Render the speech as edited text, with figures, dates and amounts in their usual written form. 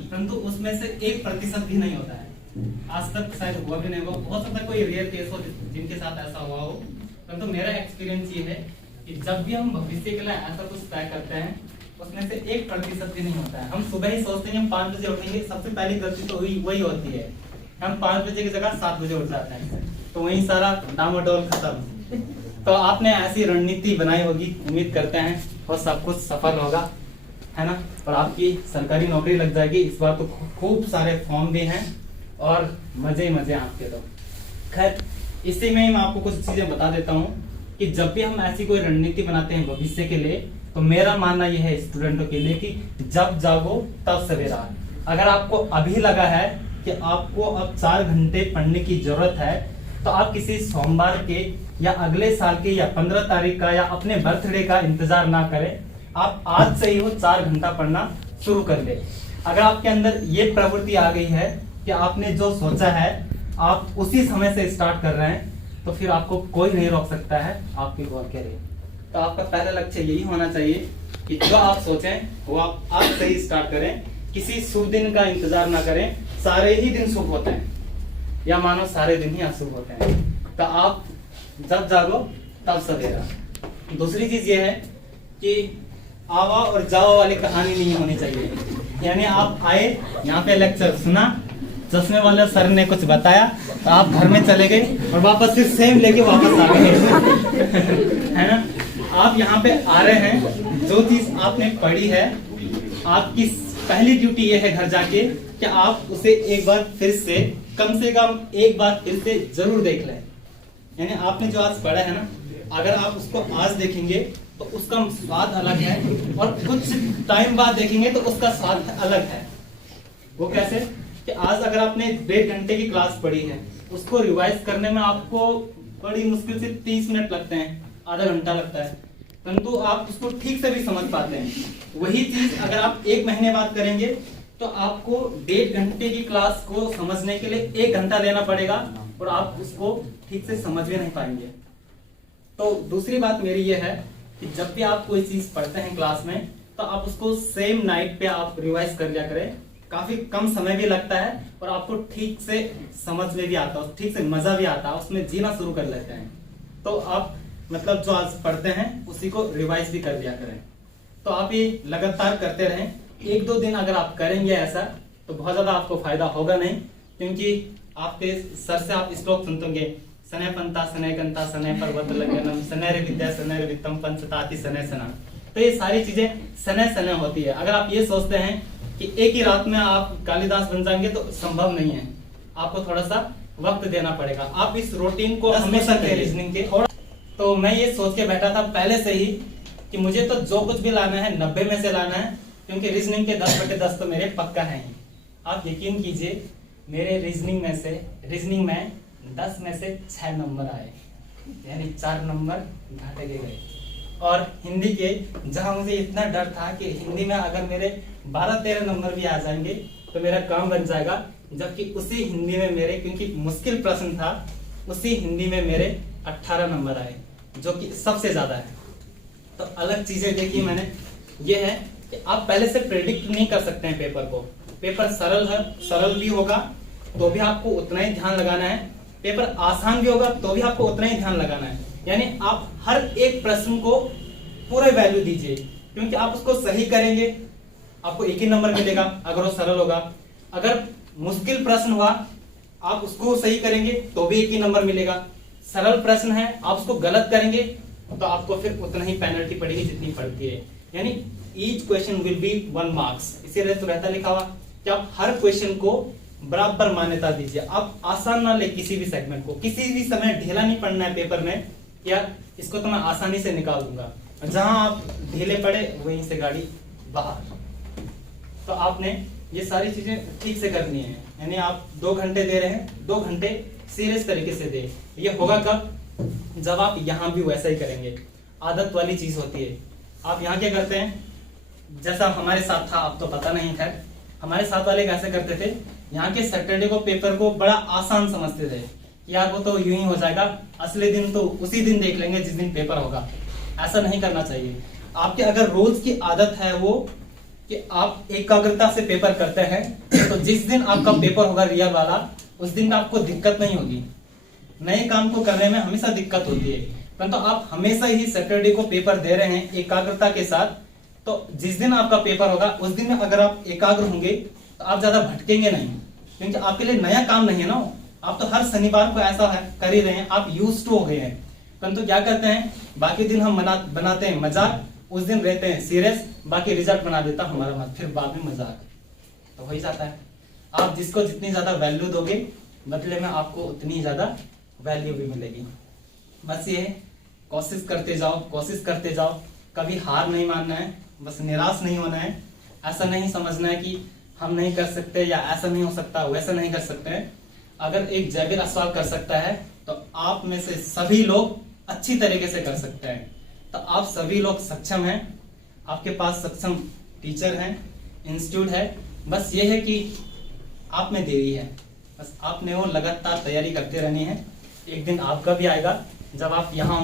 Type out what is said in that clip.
परंतु उसमें से 1% भी नहीं होता है। आज तक शायद हुआ भी नहीं होगा, हो सकता है कोई रेयर केस हो जिनके साथ ऐसा हुआ हो, परंतु मेरा एक्सपीरियंस ये है कि जब भी हम भविष्य के लिए ऐसा कुछ तय करते हैं उसमें से 1% भी नहीं होता है। हम सुबह ही सोचते हैं हम 5 बजे उठेंगे, सबसे पहली गलती तो वही होती है, हम 5 बजे की जगह 7 बजे उठ जाते हैं, तो वही सारा डामाडोल खत्म। तो आपने ऐसी रणनीति बनाई होगी, उम्मीद करते हैं और सब कुछ सफल होगा, है ना, और आपकी सरकारी नौकरी लग जाएगी। इस बार तो खूब सारे फॉर्म भी हैं और मजे ही मजे आपके। तो खैर इसी में ही मैं आपको कुछ चीजें बता देता हूँ कि जब भी हम ऐसी कोई रणनीति बनाते हैं भविष्य के लिए, तो मेरा मानना यह है स्टूडेंटों के लिए कि जब जागो तब सवेरा। अगर आपको अभी लगा है कि आपको अब 4 घंटे पढ़ने की जरूरत है, तो आप किसी सोमवार के या अगले साल के या 15 तारीख का या अपने बर्थडे का इंतजार ना करें, आप आज से ही वो 4 घंटा पढ़ना शुरू कर ले। अगर आपके अंदर ये प्रवृत्ति आ गई है कि आपने जो सोचा है आप उसी समय से स्टार्ट कर रहे हैं, तो फिर आपको कोई नहीं रोक सकता है आपकी गोल के लिए। तो आपका पहला लक्ष्य यही होना चाहिए कि जो आप सोचें वो आप आज से ही स्टार्ट करें, किसी शुभ दिन का इंतजार ना करें। सारे ही दिन शुभ होते हैं, या मानो सारे दिन ही अशुभ होते हैं। तो आप जब जागो तब सवेरा। दूसरी चीज ये है कि आवा और जावा वाली कहानी नहीं होनी चाहिए। यानी आप आए, यहाँ पे लेक्चर सुना, चश्मे वाले सर ने कुछ बताया, तो आप घर में चले गए और वापस फिर सेम लेके वापस आ गए है ना। आप यहाँ पे आ रहे हैं, जो चीज आपने पढ़ी है, आपकी पहली ड्यूटी ये है घर जाके कि आप उसे एक बार फिर से कम एक बार फिर से जरूर देख लें। यानी आपने जो आज पढ़ा है ना, अगर आप उसको आज देखेंगे तो उसका स्वाद अलग है, और कुछ टाइम बाद देखेंगे तो उसका स्वाद अलग है। वो कैसे कि आज अगर आपने 1.5 घंटे की क्लास पढ़ी है, उसको रिवाइज करने में आपको बड़ी मुश्किल से 30 मिनट लगते हैं, आधा घंटा लगता है, परंतु आप उसको ठीक से भी समझ पाते हैं। वही चीज अगर आप 1 महीने बाद करेंगे तो आपको 1.5 घंटे की क्लास को समझने के लिए 1 घंटा लेना पड़ेगा, और आप उसको ठीक से समझ भी नहीं पाएंगे। तो दूसरी बात मेरी ये है कि जब भी आप कोई चीज पढ़ते हैं क्लास में, तो आप उसको सेम नाइट पे आप रिवाइज कर लिया करें। काफी कम समय भी लगता है और आपको ठीक से समझ में भी आता है, ठीक से मजा भी आता है, उसमें जीना शुरू कर लेते हैं। तो आप मतलब जो आज पढ़ते हैं उसी को रिवाइज भी कर लिया करें। तो आप ये लगातार करते रहें। 1-2 दिन अगर आप करेंगे ऐसा, तो बहुत ज्यादा आपको फायदा होगा नहीं, क्योंकि आपके सर से आप श्लोक सुनते होंगे, सनय पंता सनय गंता सनय पर्वत लगनम सनय विद्या सनय वित्तम पंचताति सनय सना। तो ये सारी चीजें सनय सनय होती है। अगर आप ये सोचते हैं कि एक ही रात में आप कालिदास बन जाएंगे, तो संभव नहीं है, आपको थोड़ा सा वक्त देना पड़ेगा। आप इस रूटीन को हमेशा रीजनिंग के थोड़ा, तो मैं ये सोच के बैठा था पहले से ही कि मुझे तो जो कुछ भी लाना है 90 में से लाना है, क्योंकि रीजनिंग के 10/10 तो मेरे पक्का है ही। आप यकीन कीजिए, मेरे रीजनिंग में 10 में से 6 नंबर आए, यानी 4 नंबर घाटे गए। और हिंदी के जहां मुझे इतना डर था कि हिंदी में अगर मेरे 12-13 नंबर भी आ जाएंगे तो मेरा काम बन जाएगा, जबकि उसी हिंदी में मेरे, क्योंकि मुश्किल प्रश्न था, उसी हिंदी में मेरे 18 नंबर आए, जो कि सबसे ज्यादा है। तो अलग चीजें देखी मैंने, ये है कि आप पहले से प्रेडिक्ट नहीं कर सकते हैं पेपर को। पेपर सरल भी होगा तो भी आपको उतना ही ध्यान लगाना है, पेपर आसान भी होगा तो भी आपको उतना ही ध्यान लगाना है। यानी आप हर एक प्रश्न को पूरे वैल्यू दीजिए, क्योंकि आप उसको सही करेंगे आपको 1 ही नंबर मिलेगा अगर वो सरल होगा। अगर मुश्किल प्रश्न हुआ आप उसको सही करेंगे तो भी 1 ही नंबर मिलेगा। सरल प्रश्न है आप उसको गलत करेंगे तो आपको फिर उतना ही पेनल्टी पड़ेगी जितनी पड़ती है। यानी each question will be 1 marks, इसीलिए तो रहता लिखा हुआ कि आप हर क्वेश्चन को बराबर मान्यता दीजिए। आप आसान ना ले किसी भी सेगमेंट को, किसी भी समय ढीला नहीं पड़ना है पेपर में, या इसको तो मैं आसानी से निकाल दूंगा, जहां आप ढीले पड़े वहीं से गाड़ी बाहर। तो आपने ये सारी चीजें ठीक से करनी है। यानी आप 2 घंटे दे रहे हैं, 2 घंटे सीरियस तरीके से दे। ये होगा कब? जब आप यहाँ भी वैसा ही करेंगे। आदत वाली चीज होती है। आप यहाँ क्या करते हैं, जैसा हमारे साथ था, अब तो पता नहीं, खैर हमारे साथ वाले कैसे करते थे, यहाँ के सैटरडे को पेपर को बड़ा आसान समझते थे, यार वो तो यूं ही हो जाएगा, असली दिन तो उसी दिन देख लेंगे जिस दिन पेपर होगा। ऐसा नहीं करना चाहिए। आपके अगर रोज की आदत है वो कि आप एकाग्रता से पेपर करते हैं तो जिस दिन आपका पेपर होगा रियल वाला, उस दिन आपको दिक्कत नहीं होगी। नए काम को करने में हमेशा दिक्कत होती है, परंतु आप हमेशा ही सैटरडे को पेपर दे रहे हैं एकाग्रता के साथ, तो जिस दिन आपका पेपर होगा उस दिन में अगर आप एकाग्र होंगे तो आप ज्यादा भटकेंगे नहीं, क्योंकि आपके लिए नया काम नहीं है ना। आप तो हर शनिवार को ऐसा कर ही रहे हैं, आप यूज्ड टू हो गए हैं। परंतु क्या करते हैं, बाकी दिन हम बनाते हैं मजाक, उस दिन रहते हैं सीरियस, बाकी रिजल्ट बना देता हमारा मत, फिर बाद में मजाक, तो हो ही जाता है। आप जिसको जितनी ज्यादा वैल्यू दोगे बदले में आपको उतनी ज्यादा वैल्यू भी मिलेगी। बस ये कोशिश करते जाओ, कोशिश करते जाओ, कभी हार नहीं मानना है, बस निराश नहीं होना है। ऐसा नहीं समझना है कि हम नहीं कर सकते या ऐसा नहीं हो सकता, वैसा नहीं कर सकते हैं। अगर एक जैबिर अस्वाल कर सकता है तो आप में से सभी लोग अच्छी तरीके से कर सकते हैं। तो आप सभी लोग सक्षम हैं, आपके पास सक्षम टीचर हैं, इंस्टीट्यूट है। बस ये है कि आप में देरी है, बस आपने वो लगातार तैयारी करते रहनी है। एक दिन आपका भी आएगा जब आप यहाँ